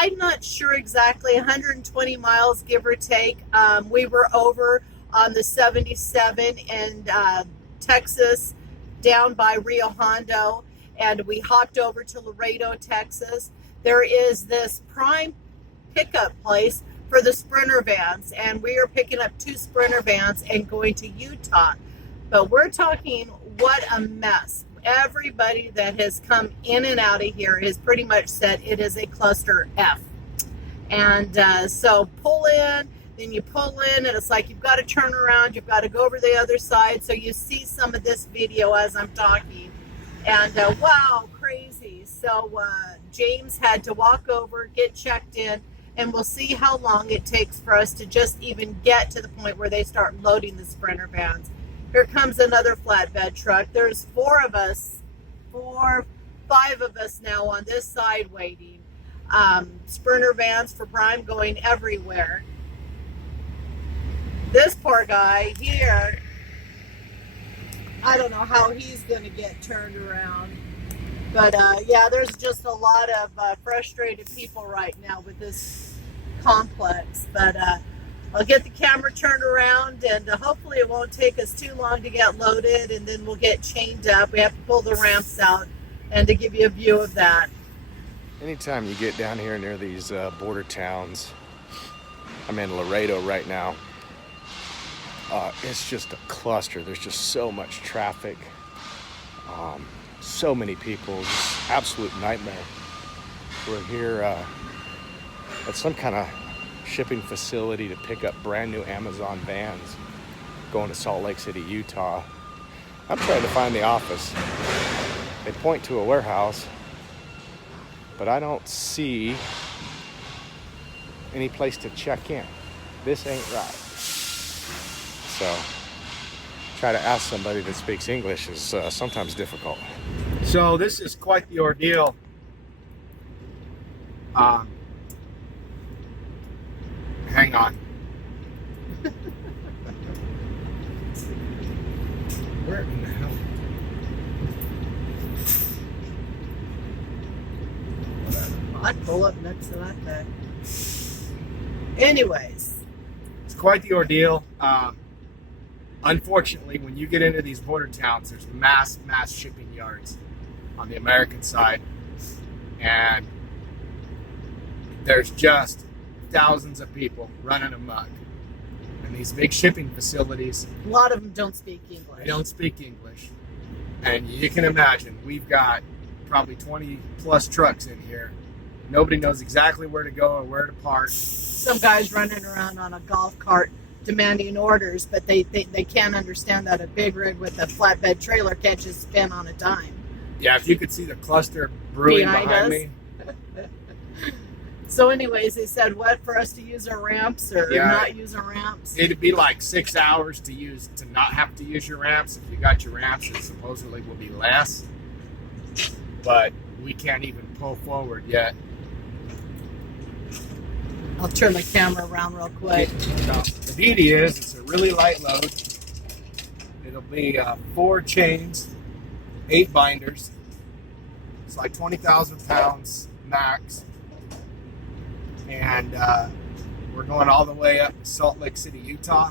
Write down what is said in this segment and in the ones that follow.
I'm not sure exactly, 120 miles, give or take. We were over on the 77 in Texas, down by Rio Hondo, and we hopped over to Laredo, Texas. There is this prime pickup place for the Sprinter vans, and we are picking up 2 Sprinter vans and going to Utah. But we're talking, what a mess. Everybody that has come in and out of here has pretty much said it is a cluster F. And so pull in, then you pull in, and it's like you've got to turn around, you've got to go over the other side. So you see some of this video as I'm talking. And wow, crazy. So James had to walk over, get checked in, and we'll see how long it takes for us to just even get to the point where they start loading the Sprinter vans. Here comes another flatbed truck. There's 5 of us now on this side waiting. Sprinter vans for Prime going everywhere. This poor guy here, I don't know how he's going to get turned around. But yeah, there's just a lot of frustrated people right now with this complex. But I'll get the camera turned around, and hopefully it won't take us too long to get loaded, and then we'll get chained up. We have to pull the ramps out, and to give you a view of that. Anytime you get down here near these border towns, I'm in Laredo right now, it's just a cluster. There's just so much traffic, so many people, just absolute nightmare. We're here at some kind of shipping facility to pick up brand new Amazon vans going to Salt Lake City, Utah. I'm trying to find the office. They point to a warehouse, but I don't see any place to check in. This ain't right. So try to ask somebody that speaks English is sometimes difficult. So this is quite the ordeal. Hang on. Where in the hell? I'd pull up next to that thing. Anyways. It's quite the ordeal. Unfortunately, when you get into these border towns, there's mass shipping yards on the American side. And there's just thousands of people running amok. And these big shipping facilities, A lot of them don't speak English. they don't speak English. And you can imagine, we've got probably 20 plus trucks in here. Nobody knows exactly where to go or where to park. Some guys running around on a golf cart demanding orders, but they can't understand that a big rig with a flatbed trailer can't just spin on a dime. Yeah, if you could see the cluster brewing behind me. So anyways, they said what, for us to use our ramps or not use our ramps? It'd be like 6 hours to not have to use your ramps. If you got your ramps, it supposedly will be less. But we can't even pull forward yet. I'll turn the camera around real quick. Now, the beauty is it's a really light load. It'll be 4 chains, 8 binders. It's like 20,000 pounds max. And we're going all the way up to Salt Lake City, Utah.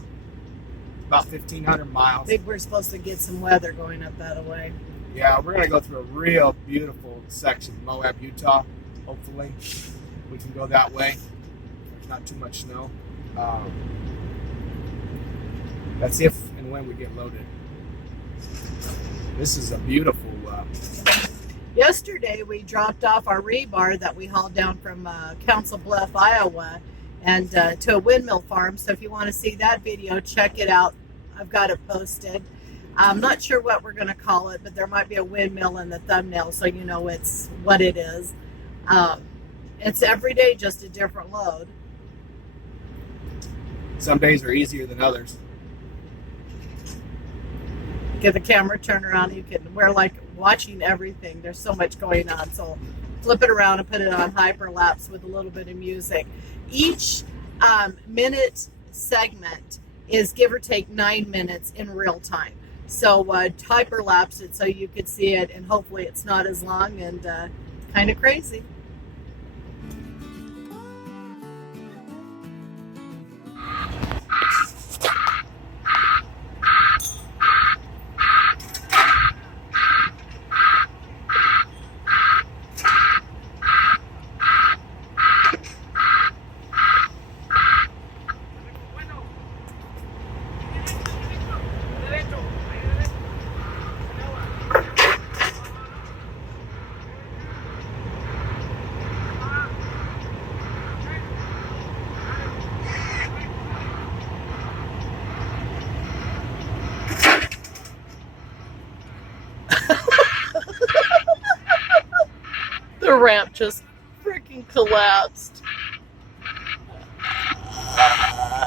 About 1,500 miles. I think we're supposed to get some weather going up that way. Yeah, we're going to go through a real beautiful section, Moab, Utah. Hopefully we can go that way. There's not too much snow. That's if and when we get loaded. This is a beautiful... Yesterday, we dropped off our rebar that we hauled down from Council Bluff, Iowa, and to a windmill farm. So if you want to see that video, check it out. I've got it posted. I'm not sure what we're going to call it, but there might be a windmill in the thumbnail, so you know it's what it is. It's every day just a different load. Some days are easier than others. Get the camera turned around. We're like watching everything. There's so much going on. So flip it around and put it on hyperlapse with a little bit of music. Each minute segment is give or take 9 minutes in real time. So hyperlapse it so you could see it, and hopefully it's not as long and kind of crazy. The ramp just freaking collapsed.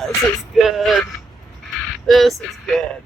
This is good. This is good.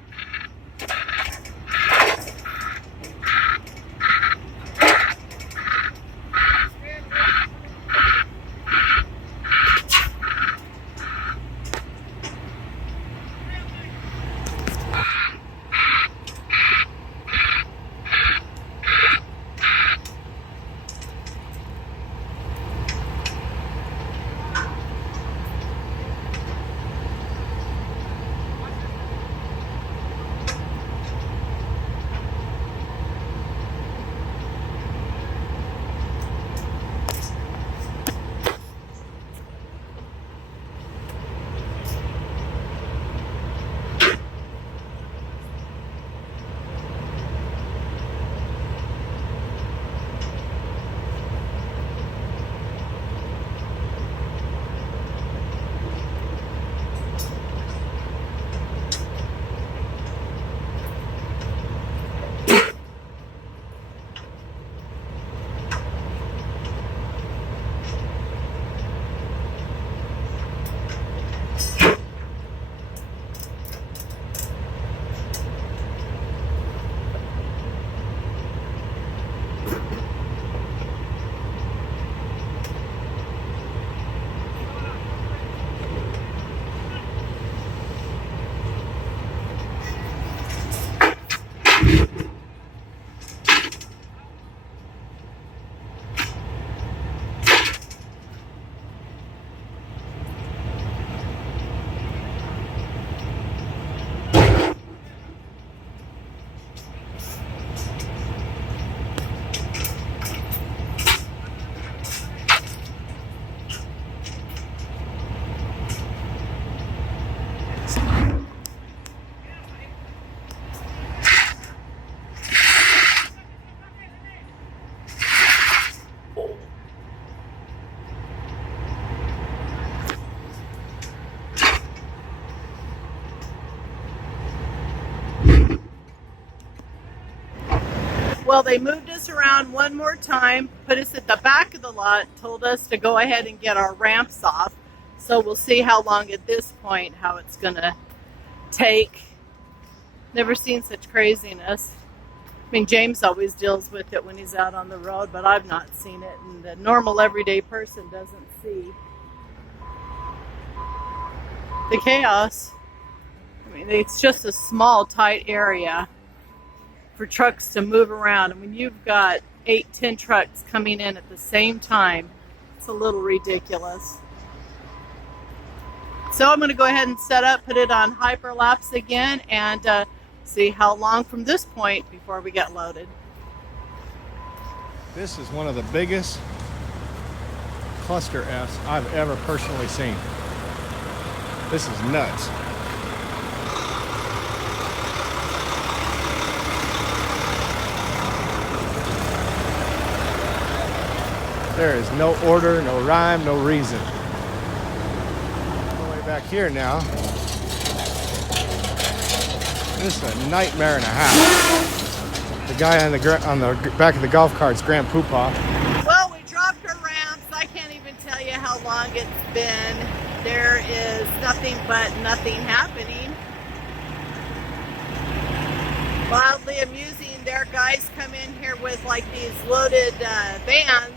Well, they moved us around one more time, put us at the back of the lot, told us to go ahead and get our ramps off. So we'll see how long at this point, how it's going to take. Never seen such craziness. I mean, James always deals with it when he's out on the road, but I've not seen it, and the normal everyday person doesn't see the chaos. I mean, it's just a small, tight area for trucks to move around, and when you've got 8-10 trucks coming in at the same time, it's a little ridiculous. So I'm going to go ahead and set up, put it on hyperlapse again, and see how long from this point before we get loaded. This is one of the biggest cluster Fs I've ever personally seen. This is nuts. There is no order, no rhyme, no reason. All the way back here now. This is a nightmare and a half. The guy on the back of the golf cart's Grand Poopah. Well, we dropped our ramps. I can't even tell you how long it's been. There is nothing but nothing happening. Wildly amusing. Their guys come in here with like these loaded vans,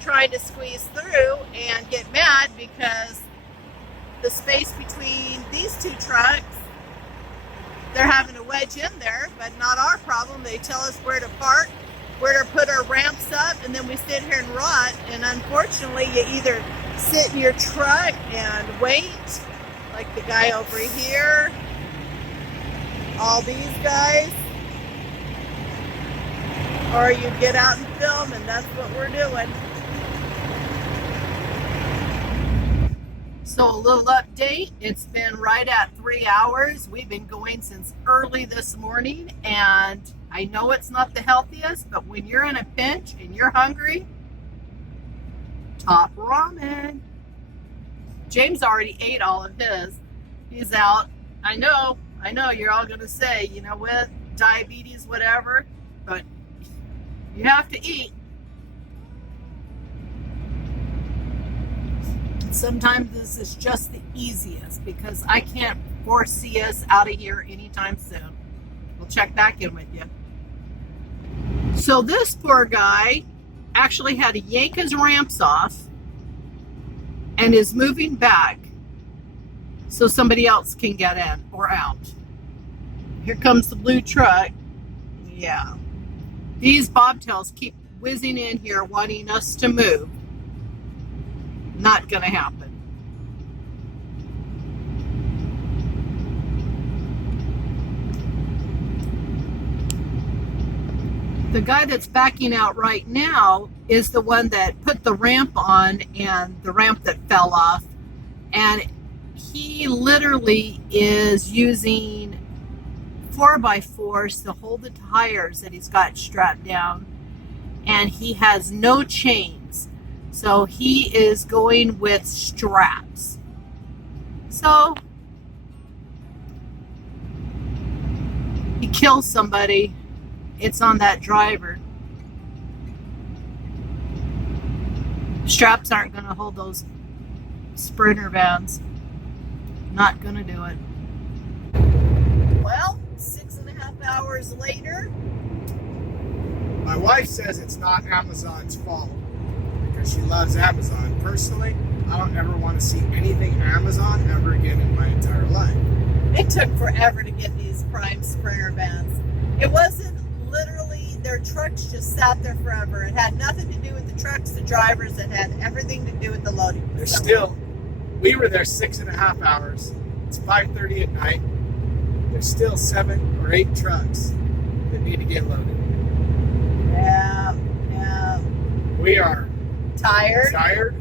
trying to squeeze through and get mad because the space between these two trucks, they're having to wedge in there, but not our problem. They tell us where to park, where to put our ramps up, and then we sit here and rot. And unfortunately, you either sit in your truck and wait, like the guy over here, all these guys, or you get out and film, and that's what we're doing. So a little update, it's been right at 3 hours. We've been going since early this morning, and I know it's not the healthiest, but when you're in a pinch and you're hungry, top ramen. James already ate all of his. He's out. I know, you're all gonna say, you know, with diabetes, whatever, but you have to eat. And sometimes this is just the easiest because I can't foresee us out of here anytime soon. We'll check back in with you. So this poor guy actually had to yank his ramps off and is moving back so somebody else can get in or out. Here comes the blue truck. Yeah. These bobtails keep whizzing in here wanting us to move. Not gonna happen. The guy that's backing out right now is the one that put the ramp on and the ramp that fell off. And he literally is using 4x4s to hold the tires that he's got strapped down. And he has no chains. So he is going with straps. So he kills somebody. It's on that driver. Straps aren't going to hold those Sprinter vans. Not going to do it. Well, 6.5 hours later. My wife says it's not Amazon's fault because she loves Amazon. Personally, I don't ever want to see anything Amazon ever again in my entire life. It took forever to get these prime Sprinter vans. It wasn't literally, their trucks just sat there forever. It had nothing to do with the trucks, the drivers. It had everything to do with the loading. We were there 6.5 hours. It's 5:30 at night. There's still 7 or 8 trucks that need to get loaded. Yeah. We are Tired,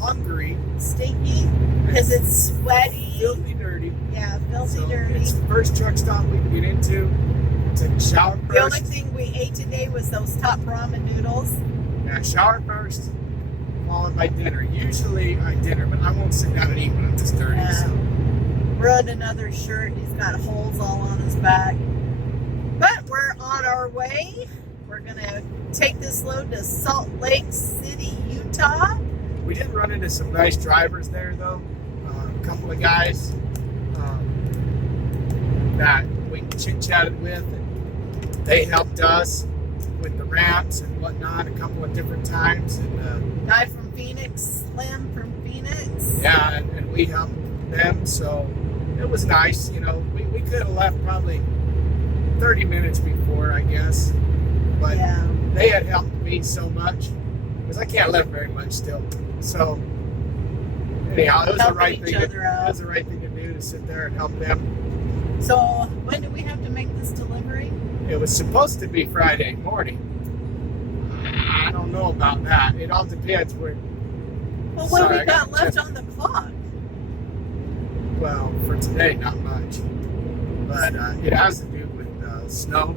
hungry, stinky, because it's sweaty. filthy dirty. Yeah, filthy So dirty. it's the first truck stop we can get into. Take a shower first. The only thing we ate today was those top ramen noodles. Yeah, shower first, followed by dinner. Usually I dinner, but I won't sit down and eat when I'm this dirty. Yeah. So. Ruined another shirt. He's got holes all on his back. But we're on our way. We're going to take this load to Salt Lake City, Utah. We did run into some nice drivers there, though. A couple of guys that we chit-chatted with, and they helped us with the ramps and whatnot a couple of different times. And Guy from Phoenix, Slim from Phoenix. yeah, and we helped them, so it was nice. You know, we could have left probably 30 minutes before, I guess, but Yeah. they had helped me so much because I can't lift very much still. So anyhow, it was the Helping right each thing. other out. It was the right thing to do, to sit there and help them. So when do we have to make this delivery? It was supposed to be Friday morning. I don't know about that. It all depends where. Well, what Sorry, do we I got got left on the clock? Well, for today, not much. But it has to do with snow,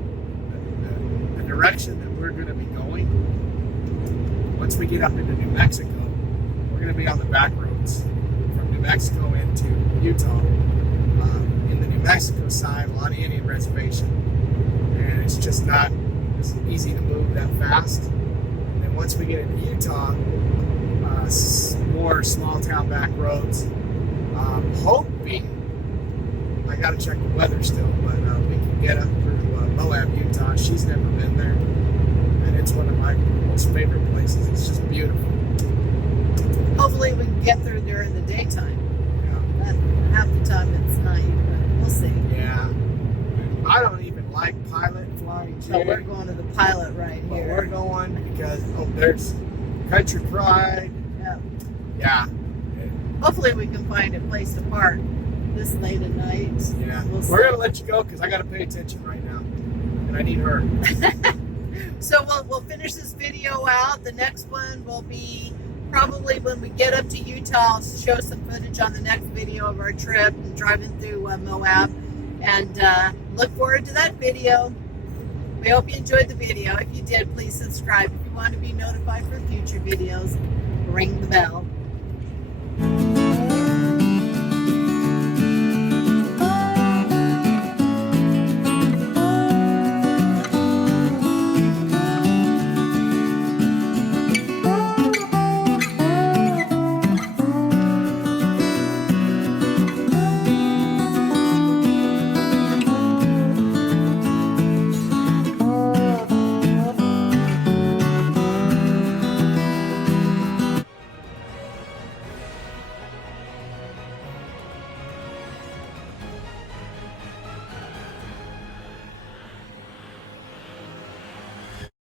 the direction that we're going to be going. Once we get up into New Mexico, we're going to be on the back roads from New Mexico into Utah. In the New Mexico side, a lot of Indian reservation, and it's just not as easy to move that fast. And then once we get into Utah, more small town back roads. Hoping, I got to check the weather still, but we can get up through Moab, Utah. She's never been there, and it's one of my most favorite places. It's just beautiful. Hopefully we can get through during the daytime. Yeah. But half the time it's night, but we'll see. Yeah. I don't even like pilot flying So jet. we're going to the pilot right But here. we're going because there's Country Pride. Yeah. Yeah. Hopefully we can find a place to park this late at night. Yeah. We'll see. We're gonna let you go because I gotta pay attention right now, and I need her. So we'll finish this video out. The next one will be probably when we get up to Utah. I'll show some footage on the next video of our trip and driving through Moab. And look forward to that video. We hope you enjoyed the video. If you did, please subscribe. If you want to be notified for future videos, ring the bell.